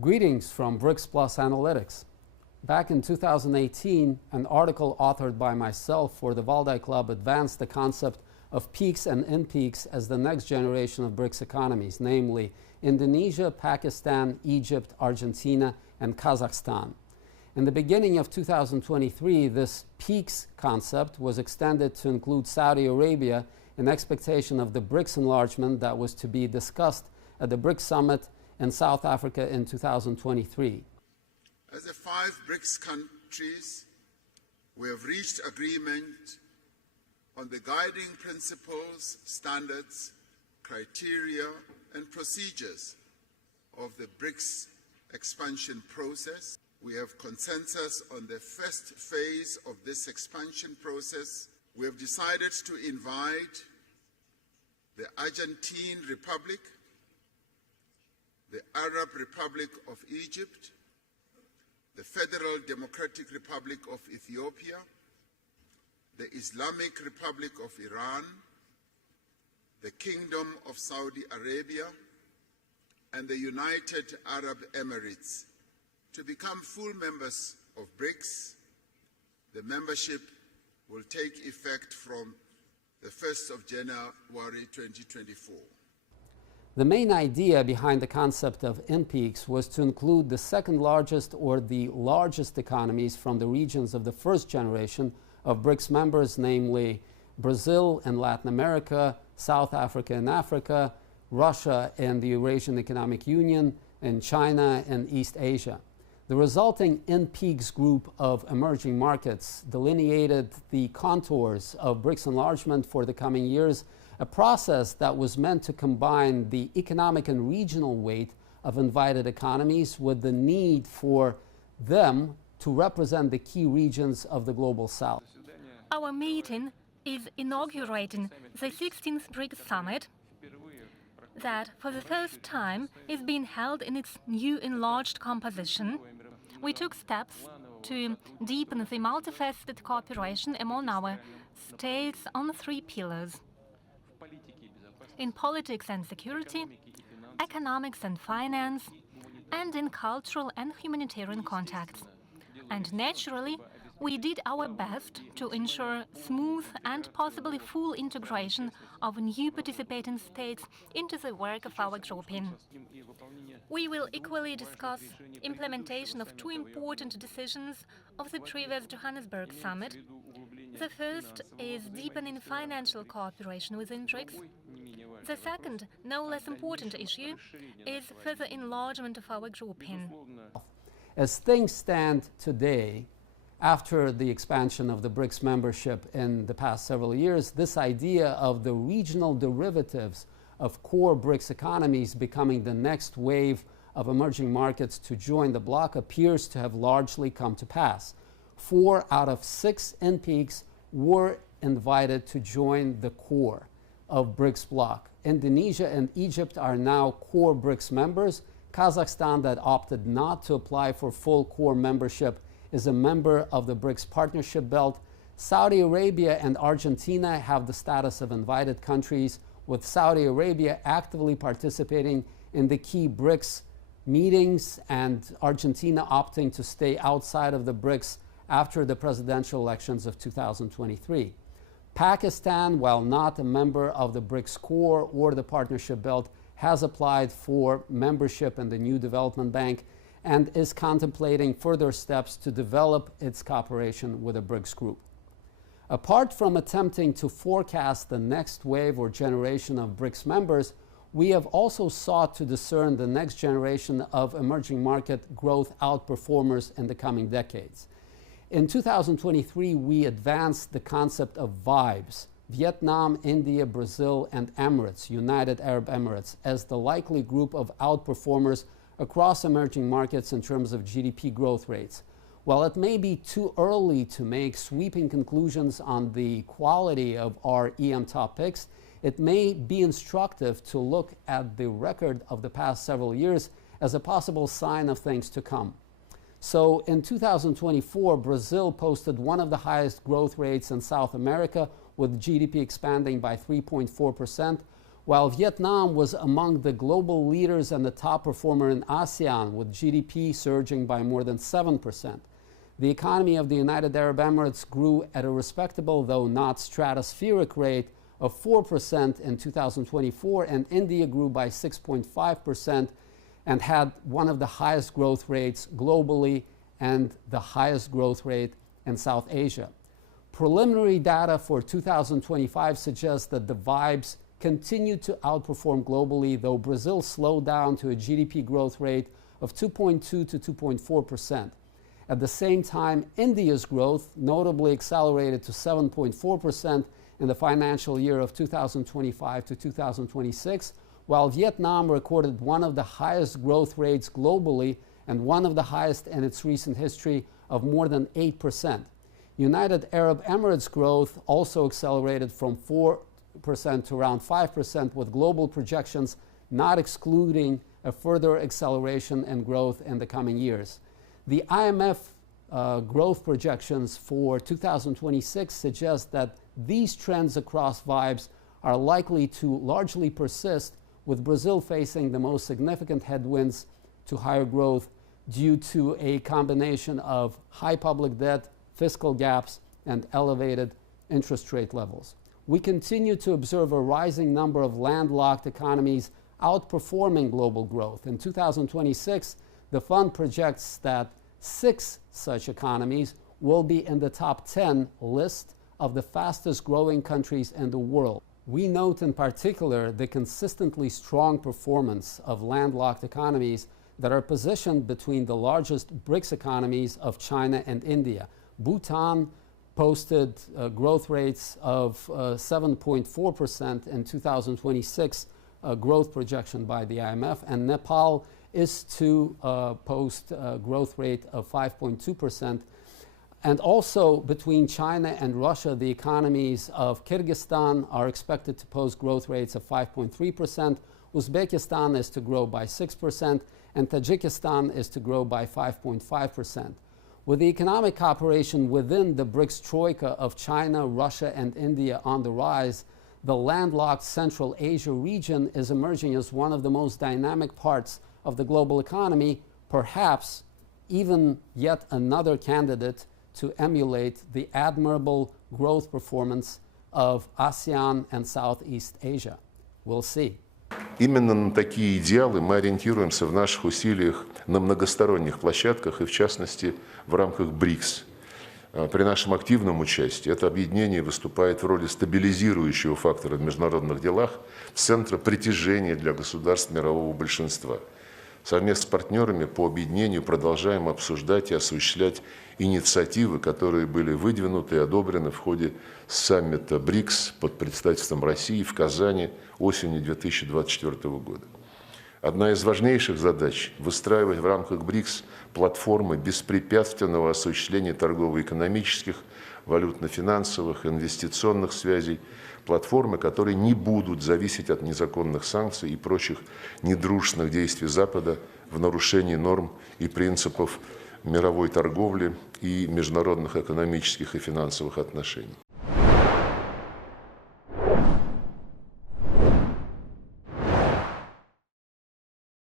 Greetings from BRICS Plus Analytics. Back in 2018, an article authored by myself for the Valdai Club advanced the concept of peaks and in-peaks as the next generation of BRICS economies, namely Indonesia, Pakistan, Egypt, Argentina, and Kazakhstan. In the beginning of 2023, this peaks concept was extended to include Saudi Arabia in expectation of the BRICS enlargement that was to be discussed at the BRICS Summit in South Africa in 2023. As the 5 BRICS countries, we have reached agreement on the guiding principles, standards, criteria, and procedures of the BRICS expansion process. We have consensus on the first phase of this expansion process. We have decided to invite the Argentine Republic, the Arab Republic of Egypt, the Federal Democratic Republic of Ethiopia, the Islamic Republic of Iran, the Kingdom of Saudi Arabia, and the United Arab Emirates to become full members of BRICS. The membership will take effect from the 1st of January 2024. The main idea behind the concept of in-peaks was to include the second largest or the largest economies from the regions of the first generation of BRICS members, namely Brazil and Latin America, South Africa and Africa, Russia and the Eurasian Economic Union, and China and East Asia. The resulting in-peaks group of emerging markets delineated the contours of BRICS enlargement for the coming years, a process that was meant to combine the economic and regional weight of invited economies with the need for them to represent the key regions of the global south. Our meeting is inaugurating the 16th BRICS Summit that, for the first time, is being held in its new enlarged composition. We took steps to deepen the multifaceted cooperation among our states on 3 pillars: in politics and security, economics and finance, and in cultural and humanitarian contacts. And naturally, we did our best to ensure smooth and possibly full integration of new participating states into the work of our grouping. We will equally discuss implementation of 2 important decisions of the previous Johannesburg summit. The first is deepening financial cooperation within BRICS. The second, no less important issue, is further enlargement of our grouping. As things stand today, after the expansion of the BRICS membership in the past several years, this idea of the regional derivatives of core BRICS economies becoming the next wave of emerging markets to join the bloc appears to have largely come to pass. 4 out of 6 in-peaks were invited to join the core of BRICS bloc. Indonesia and Egypt are now core BRICS members. Kazakhstan, that opted not to apply for full core membership, is a member of the BRICS Partnership Belt. Saudi Arabia and Argentina have the status of invited countries, with Saudi Arabia actively participating in the key BRICS meetings and Argentina opting to stay outside of the BRICS after the presidential elections of 2023. Pakistan, while not a member of the BRICS core or the Partnership Belt, has applied for membership in the New Development Bank and is contemplating further steps to develop its cooperation with the BRICS group. Apart from attempting to forecast the next wave or generation of BRICS members, we have also sought to discern the next generation of emerging market growth outperformers in the coming decades. In 2023, we advanced the concept of VIBES, Vietnam, India, Brazil, and Emirates, United Arab Emirates, as the likely group of outperformers across emerging markets in terms of GDP growth rates. While it may be too early to make sweeping conclusions on the quality of our EM top picks, it may be instructive to look at the record of the past several years as a possible sign of things to come. So in 2024, Brazil posted one of the highest growth rates in South America, with GDP expanding by 3.4%, while Vietnam was among the global leaders and the top performer in ASEAN, with GDP surging by more than 7%. The economy of the United Arab Emirates grew at a respectable, though not stratospheric, rate of 4% in 2024, and India grew by 6.5% and had one of the highest growth rates globally and the highest growth rate in South Asia. Preliminary data for 2025 suggests that the vibes continue to outperform globally, though Brazil slowed down to a GDP growth rate of 2.2 to 2.4%. At the same time, India's growth notably accelerated to 7.4% in the financial year of 2025 to 2026, while Vietnam recorded one of the highest growth rates globally and one of the highest in its recent history of more than 8%. United Arab Emirates growth also accelerated from 4% to around 5%, with global projections not excluding a further acceleration in growth in the coming years. The IMF growth projections for 2026 suggest that these trends across vibes are likely to largely persist, with Brazil facing the most significant headwinds to higher growth due to a combination of high public debt, fiscal gaps, and elevated interest rate levels. We continue to observe a rising number of landlocked economies outperforming global growth. In 2026, the fund projects that 6 such economies will be in the top 10 list of the fastest growing countries in the world. We note in particular the consistently strong performance of landlocked economies that are positioned between the largest BRICS economies of China and India. Bhutan posted growth rates of 7.4% in 2026, growth projection by the IMF, and Nepal is to post a growth rate of 5.2%. And also between China and Russia, the economies of Kyrgyzstan are expected to post growth rates of 5.3%, Uzbekistan is to grow by 6%, and Tajikistan is to grow by 5.5%. With the economic cooperation within the BRICS troika of China, Russia, and India on the rise, the landlocked Central Asia region is emerging as one of the most dynamic parts of the global economy, perhaps even yet another candidate to emulate the admirable growth performance of ASEAN and Southeast Asia. We'll see. Именно на такие идеалы мы ориентируемся в наших усилиях на многосторонних площадках и, в частности, в рамках БРИКС. При нашем активном участии это объединение выступает в роли стабилизирующего фактора в международных делах, центра притяжения для государств мирового большинства. Совместно с партнерами по объединению продолжаем обсуждать и осуществлять инициативы, которые были выдвинуты и одобрены в ходе саммита БРИКС под председательством России в Казани осенью 2024 года. Одна из важнейших задач – выстраивать в рамках БРИКС платформы беспрепятственного осуществления торгово-экономических, валютно-финансовых, инвестиционных связей, платформы, которые не будут зависеть от незаконных санкций и прочих недружественных действий Запада в нарушении норм и принципов мировой торговли и международных экономических и финансовых отношений.